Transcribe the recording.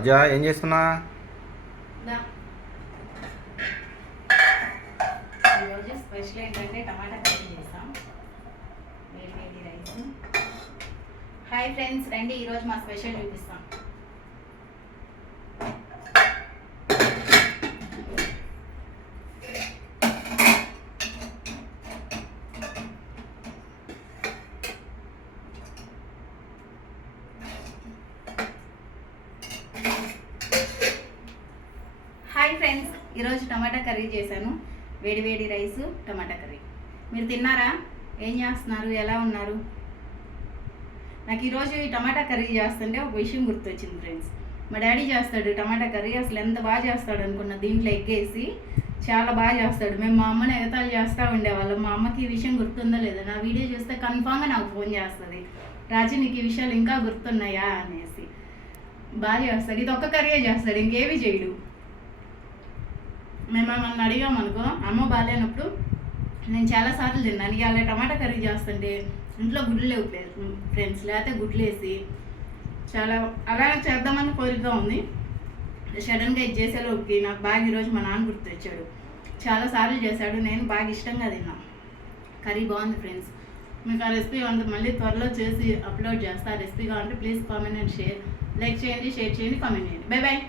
ఏం చేస్తున్నా? ఈరోజు స్పెషల్ ఏంటంటే టమాటా కర్రీ చేస్తాం. వేడి రైస్. హాయ్ ఫ్రెండ్స్, రండి ఈరోజు మా స్పెషల్ చూపిస్తాం. హాయ్ ఫ్రెండ్స్, ఈరోజు టమాటా కర్రీ చేశాను. వేడి రైస్, టమాటా కర్రీ. మీరు తిన్నారా? ఏం చేస్తున్నారు? ఎలా ఉన్నారు? నాకు ఈరోజు ఈ టమాటా కర్రీ చేస్తుంటే ఒక విషయం గుర్తొచ్చింది ఫ్రెండ్స్. మా డాడీ చేస్తాడు టమాటా కర్రీ. అసలు ఎంత బాగా చేస్తాడు అనుకున్న, దీంట్లో ఎగ్గేసి చాలా బాగా చేస్తాడు. మేము మా అమ్మని ఎగతాళి చేస్తూ ఉండేవాళ్ళం. మా అమ్మకి ఈ విషయం గుర్తుందో లేదో, నా వీడియో చూస్తే కన్ఫామ్గా నాకు ఫోన్ చేస్తుంది, రాజు నీకు ఈ విషయాలు ఇంకా గుర్తున్నాయా అనేసి. బాగా చేస్తాడు. ఇది ఒక్క కర్రీ చేస్తాడు, ఇంకేమీ చేయడు. మేము ఏమన్నా అడిగామనుకో, అమ్మ బాగాలేనప్పుడు నేను చాలాసార్లు తిన్నాను. ఇవాళ టమాటా కర్రీ చేస్తుంటే ఇంట్లో గుడ్లు లేవు ఫ్రెండ్స్, లేకపోతే గుడ్లు వేసి చాలా అలాగే చేద్దామని కోరికగా ఉంది. సడన్గా ఇది చేసేలోకి నాకు బాగా ఈరోజు మా నాన్న గుర్తు తెచ్చాడు. చాలాసార్లు చేశాడు, నేను బాగా ఇష్టంగా తిన్నాను. కర్రీ బాగుంది ఫ్రెండ్స్. మీకు ఆ రెసిపీ కావాలంటే మళ్ళీ త్వరలో చేసి అప్లోడ్ చేస్తా. ఆ రెసిపీ కావాలంటే please comment and share. Like చేయండి, షేర్ చేయండి, కామెంట్ చేయండి. Bye bye.